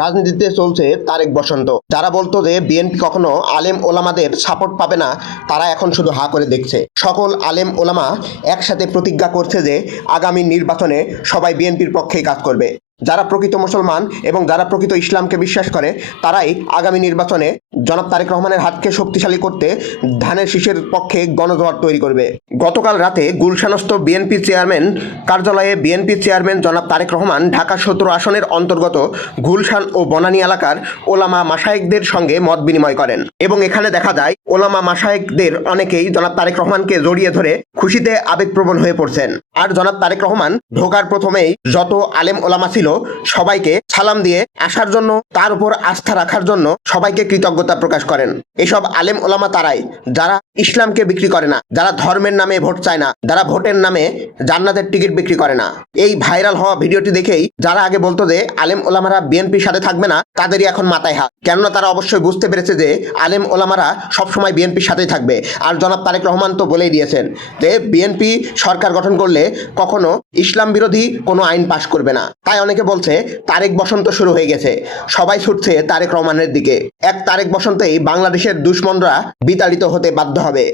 রাজনীতিতে চলছে তারেক বসন্ত। যারা বলতো যে বিএনপি কখনো আলেম ওলামাদের সাপোর্ট পাবে না, তারা এখন শুধু হা করে দেখছে। সকল আলেম ওলামা একসাথে প্রতিজ্ঞা করছে যে আগামী নির্বাচনে সবাই বিএনপির পক্ষেই কাজ করবে। যারা প্রকৃত মুসলমান এবং যারা প্রকৃত ইসলামকে বিশ্বাস করে, তারাই আগামী নির্বাচনে জনাব তারেক রহমানের হাতকে শক্তিশালী করতে ধানের শীষের পক্ষে গণজোয়ার তৈরি করবে। গতকাল রাতে গুলশানস্থ বিএনপি চেয়ারম্যান কার্যালয়ে বিএনপি চেয়ারম্যান জনাব তারেক রহমান ঢাকা 17 আসনের অন্তর্গত গুলশান ও বনানী এলাকার ওলামা মাশায়েখদের সঙ্গে মত বিনিময় করেন এবং এখানে দেখা যায় ওলামা মাশায়েখদের অনেকেই জনাব তারেক রহমানকে জড়িয়ে ধরে খুশিতে আবেগপ্রবণ হয়ে পড়ছেন। আর জনাব তারেক রহমান ঢোকার প্রথমেই যত আলেম ওলামা ছিল সবাইকে সালাম দিয়ে আসার জন্য, তার উপর আস্থা রাখার জন্য সবাইকে কৃতজ্ঞতা প্রকাশ করেন। এসব আলেম ওলামা তারাই যারা ইসলামকে বিক্রি করে না, যারা ধর্মের নামে ভোট চায় না, যারা ভোটের নামে জান্নাতের টিকিট বিক্রি করে না। এই ভাইরাল হওয়া ভিডিওটি দেখেই যারা আগে বলতো যে আলেম ওলামারা বিএনপির সাথে থাকবে না, তাদেরই এখন মাথায় হাত। কেননা তারা অবশ্যই বুঝতে পেরেছে যে আলেম ওলামারা সবসময় বিএনপির সাথেই থাকবে। আর জনাব তারেক রহমান তো বলেই দিয়েছেন যে বিএনপি সরকার গঠন করলে কখনো ইসলাম বিরোধী কোনো আইন পাশ করবে না। তাই অনেকে বলছে তারেক বসন্ত শুরু হয়ে গেছে, সবাই ছুটছে তারেক রহমানের দিকে। এক তারেক বসন্তেই বাংলাদেশের দুশ্মনরা বিতাড়িত হতে বাধ্য হবে।